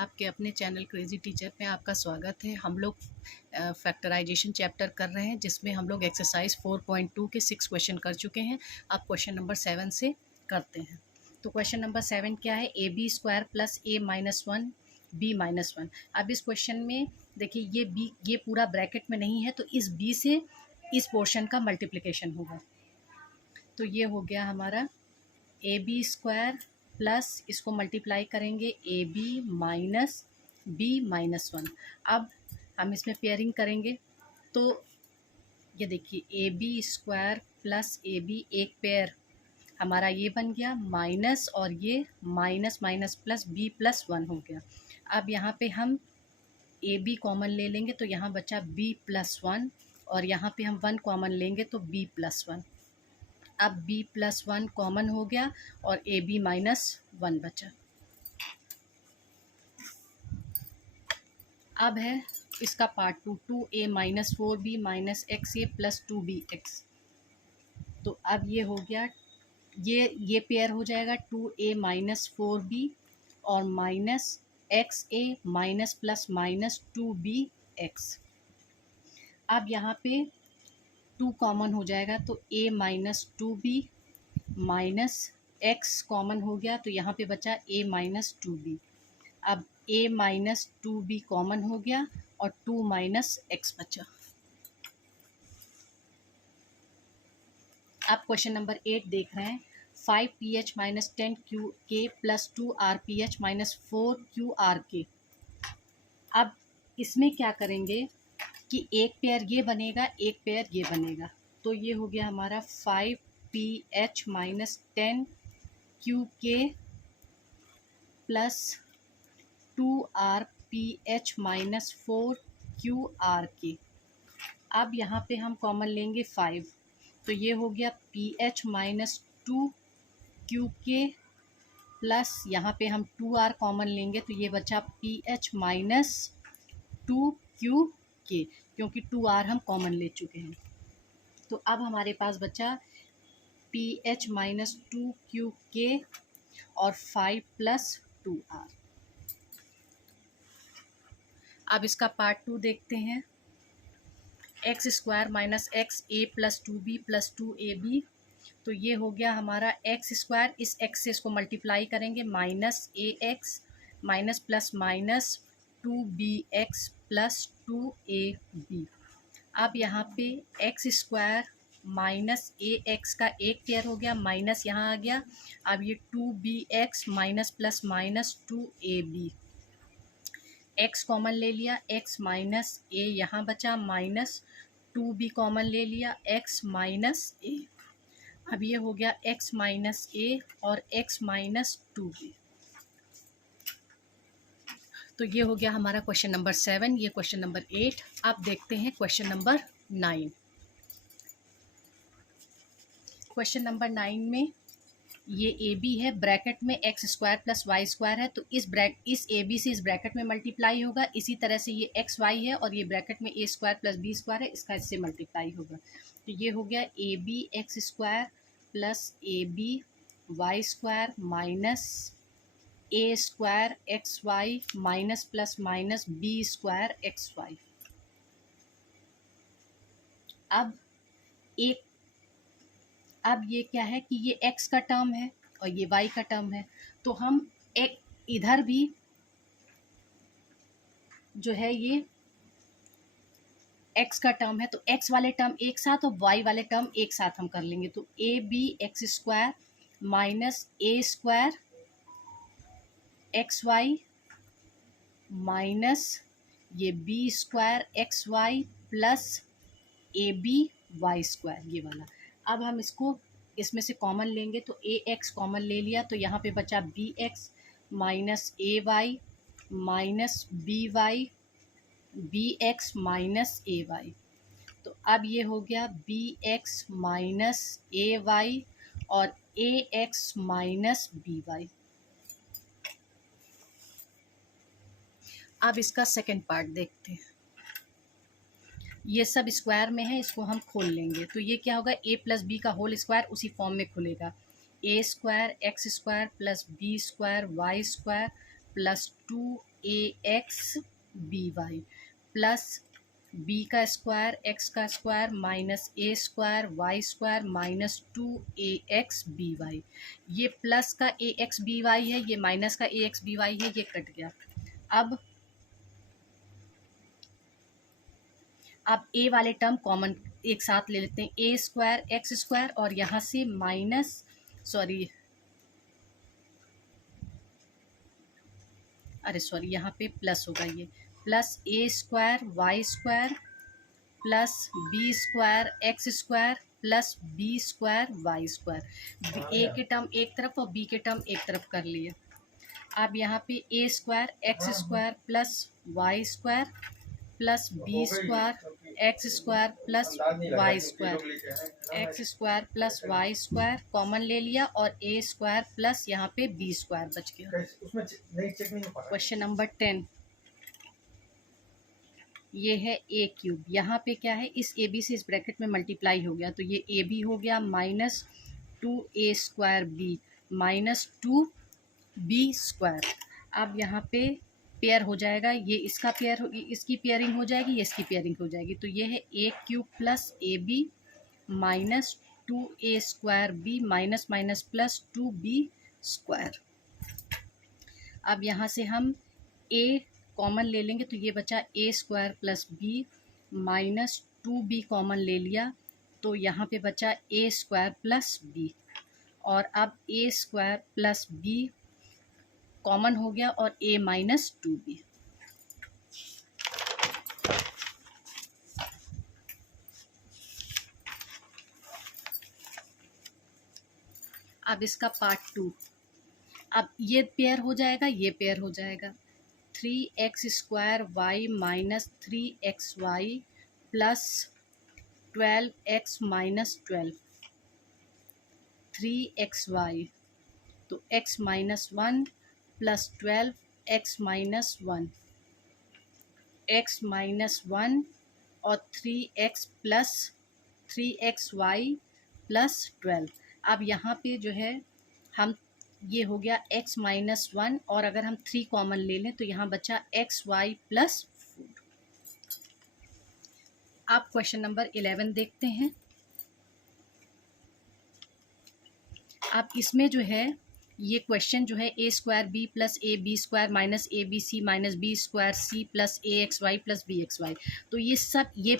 आपके अपने channel crazy teacher में आपका स्वागत है। हम लोग फैक्टराइजेशन चैप्टर कर रहे हैं, जिसमें हम लोग एक्सरसाइज 4.2 के 6 क्वेश्चन कर चुके हैं। अब क्वेश्चन नंबर 7 से करते हैं। तो क्वेश्चन नंबर 7 क्या है? A b square plus a minus one b minus one. अब इस क्वेश्चन में देखिए, ये बी ये पूरा ब्रैकेट में नहीं है, तो इस बी से इस पोर्शन का मल्टीप्लिकेशन होगा। तो ये हो गया हमारा ए बी स्क्वायर प्लस इसको मल्टीप्लाई करेंगे a B minus b minus one. अब हम इसमें पेयरिंग करेंगे, तो ये देखिए a b square plus A b एक पेयर हमारा ये बन गया, माइनस और ये minus minus plus b plus one हो गया। अब यहाँ पे हम ए बी कॉमन ले लेंगे, तो यहाँ बचा बी प्लस वन, और यहाँ पे हम वन कॉमन लेंगे तो बी प्लस वन। अब b प्लस वन कॉमन हो गया और ए बी माइनस वन बचा। अब है इसका part two A minus four B minus x A plus two B X. तो अब ये हो गया, ये पेयर हो जाएगा two A minus four B और minus x A minus plus minus two B X. अब यहाँ पे टू कॉमन हो जाएगा, तो a minus two B minus X common हो गया, तो यहाँ पे बचा a माइनस टू बी। अब a minus two B common हो गया और टू माइनस एक्स बचा। अब क्वेश्चन नंबर 8 देख रहे हैं। 5 pH minus 10 QK plus 2 RPH minus 4 QRK। अब इसमें क्या करेंगे कि एक पेयर ये बनेगा, एक पेयर ये बनेगा। तो ये हो गया हमारा 5 pH minus 10 QK plus 2 RPH minus 4 QRK। अब यहाँ पे हम कॉमन लेंगे 5, तो ये हो गया pH माइनस 2 QK प्लस यहाँ पे हम 2R कॉमन लेंगे, तो ये बचा pH माइनस 2 QK, क्योंकि 2R हम कॉमन ले चुके हैं। तो अब हमारे पास बचा pH माइनस 2 QK और 5 प्लस 2R। अब इसका पार्ट 2 देखते हैं। X square minus x A plus two b plus two a b. तो ये हो गया हमारा एक्स स्क्वायर, इस एक्स से इसको मल्टीप्लाई करेंगे, minus a x minus plus minus two B x plus two a b. अब यहाँ पे x square minus a x का एक पेयर हो गया, माइनस यहाँ आ गया। अब ये two B x minus plus minus two a B. X common ले लिया, एक्स माइनस ए यहाँ बचा, माइनस टू बी कॉमन ले लिया, एक्स माइनस ए। अब ये हो गया एक्स माइनस ए और एक्स माइनस टू बी। तो ये हो गया हमारा क्वेश्चन नंबर 7, ये क्वेश्चन नंबर 8। अब देखते हैं क्वेश्चन नंबर 9। क्वेश्चन नंबर 9 में ये ए बी है, ब्रैकेट में x square plus y square है, तो इस ए बी से इस ब्रैकेट में मल्टीप्लाई होगा। इसी तरह से ये एक्स वाई है और ये ब्रैकेट में a square plus B square है, इसका इससे मल्टीप्लाई होगा। तो ये हो गया a B x square plus A B Y square minus A square x Y minus plus minus b square x Y. अब ये क्या है कि ये x का टर्म है और ये y का टर्म है, तो हम एक इधर भी जो है ये x का टर्म है, तो x वाले टर्म एक साथ और y वाले टर्म एक साथ हम कर लेंगे। तो A B x square minus A square x Y minus ये B square x Y plus A B Y square, ये वाला। अब हम इसको इसमें से कॉमन लेंगे, तो ए एक्स कॉमन ले लिया, तो यहाँ पे बचा B x minus A Y minus B Y B x minus A Y. तो अब ये हो गया B x minus A Y और A x minus B Y. अब इसका सेकेंड पार्ट देखते हैं। ये सब स्क्वायर में है, इसको हम खोल लेंगे, तो ये क्या होगा, ए प्लस बी का होल स्क्वायर उसी फॉर्म में खुलेगा। A square X square plus B square Y square plus 2 AXBY plus b का स्क्वायर x का square minus a square y square minus 2AXBY। ये प्लस का AXBY है, ये माइनस का AXBY है, ये कट गया। अब a वाले टर्म कॉमन एक साथ ले लेते हैं, a स्क्वायर x स्क्वायर और यहाँ से माइनस यहाँ पे प्लस होगा, ये plus a square y square plus b square x square plus b square y square. a के टर्म एक तरफ और b के टर्म एक तरफ कर लिए। अब यहाँ पे a square x square plus y square plus b square x square plus y square, x square plus y square common ले लिया और a स्क्वायर प्लस यहाँ पे b स्क्वायर बच गया। क्वेश्चन नंबर 10, ये है a क्यूब। यहाँ पे क्या है, इस a b से इस ब्रैकेट में मल्टीप्लाई हो गया तो ये a b हो गया minus 2a square b minus 2b square. अब यहाँ पे पेयर हो जाएगा, ये इसका पेयर, इसकी पेयरिंग हो जाएगी, ये इसकी पेयरिंग हो जाएगी। तो ये है a cube plus A B minus 2a square b minus minus plus 2b square. अब यहाँ से हम a कॉमन ले लेंगे तो ये बचा a square plus b minus 2b common ले लिया तो यहाँ पे बचा a स्क्वायर प्लस b। और अब a square plus b common हो गया और a माइनस 2b। अब इसका पार्ट 2, अब ये पेयर हो जाएगा, ये पेयर हो जाएगा। 3x square y minus 3xy plus 12x minus 12, 3xy तो x minus 1 plus 12x minus 1, x minus 1 और 3x प्लस 3xy प्लस 12। अब यहाँ पे जो है हम, ये हो गया x माइनस 1 और अगर हम 3 कॉमन ले लें तो यहाँ बचा xy प्लस 4। आप क्वेश्चन नंबर 11 देखते हैं। अब इसमें जो है ये क्वेश्चन जो है a square b plus A b square minus a b c minus b square c plus a x Y plus b x y, तो ये सब ये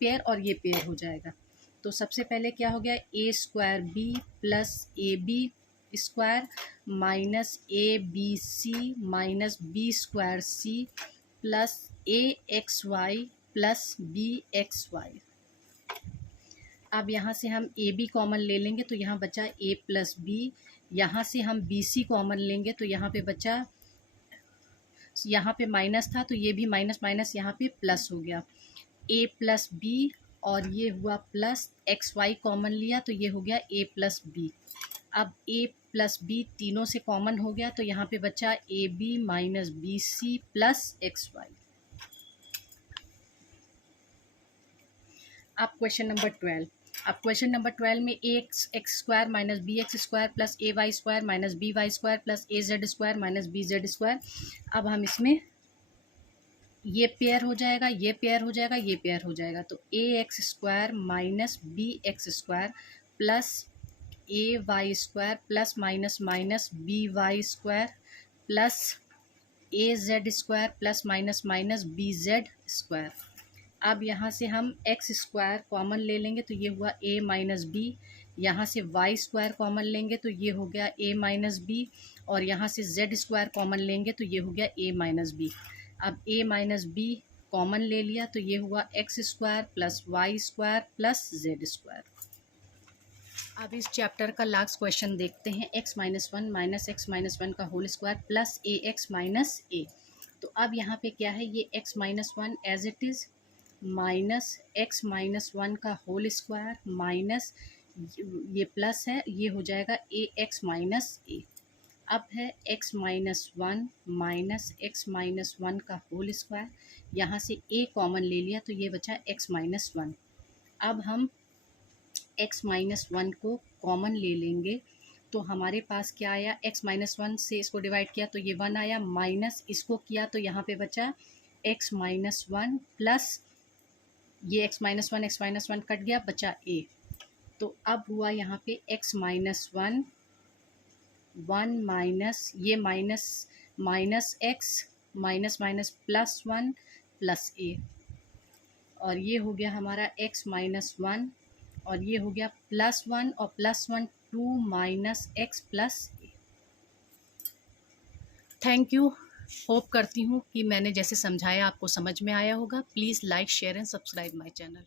पेयर और ये पेयर हो जाएगा। तो सबसे पहले क्या हो गया, a square b plus A b square minus a b c minus b square c plus a x Y plus b x Y. अब यहाँ से हम ए बी कॉमन ले लेंगे तो यहाँ बचा a प्लस बी, यहाँ से हम बी सी कॉमन लेंगे तो यहाँ पे बचा, यहाँ पे माइनस था तो ये भी माइनस माइनस यहाँ पे प्लस हो गया, a प्लस बी और ये हुआ प्लस एक्स वाई कॉमन लिया तो ये हो गया a प्लस बी। अब a प्लस बी तीनों से कॉमन हो गया तो यहाँ पे बचा A B minus B C plus X Y. अब क्वेश्चन नंबर 12, अब क्वेश्चन नंबर 12 में x square minus B x square plus A Y square minus B Y square plus A Z square minus B Z square. अब हम इसमें ये pair हो जाएगा, ये पेयर हो जाएगा, ये पेयर हो जाएगा तो A X square minus B x square plus A Y square plus minus minus B Y square plus A Z square plus minus minus B Z square. अब यहाँ से हम एक्स स्क्वायर कॉमन ले लेंगे तो ये हुआ a माइनस बी, यहाँ से वाई स्क्वायर कॉमन लेंगे तो ये हो गया a माइनस बी और यहाँ से z स्क्वायर कॉमन लेंगे तो ये हो गया a माइनस बी। अब a माइनस बी कॉमन ले लिया तो ये हुआ x square plus y square plus z square. अब इस चैप्टर का लास्ट क्वेश्चन देखते हैं, x minus 1 minus x minus 1 का whole square plus a x minus a. तो अब यहाँ पे क्या है, ये x minus 1 as it is minus x minus 1 का होल स्क्वायर माइनस ये प्लस है, ये हो जाएगा ए एक्स माइनस ए। अब है x minus 1 minus x minus 1 का होल स्क्वायर, यहाँ से a कॉमन ले लिया तो ये बचा x माइनस 1। अब हम x माइनस 1 को कॉमन ले लेंगे तो हमारे पास क्या आया, x-1 से इसको डिवाइड किया तो ये 1 आया, माइनस इसको किया तो यहाँ पे बचा x-1 प्लस ये x-1 कट गया, बचा a। तो अब हुआ यहाँ पे x-1 1 माइनस ये minus x minus minus plus 1 plus a, और ये हो गया हमारा x-1 और ये हो गया +1 और +1 2 minus x plus a। Thank you. Hope करती हूँ कि मैंने जैसे समझाया आपको समझ में आया होगा। Please like share and subscribe my channel.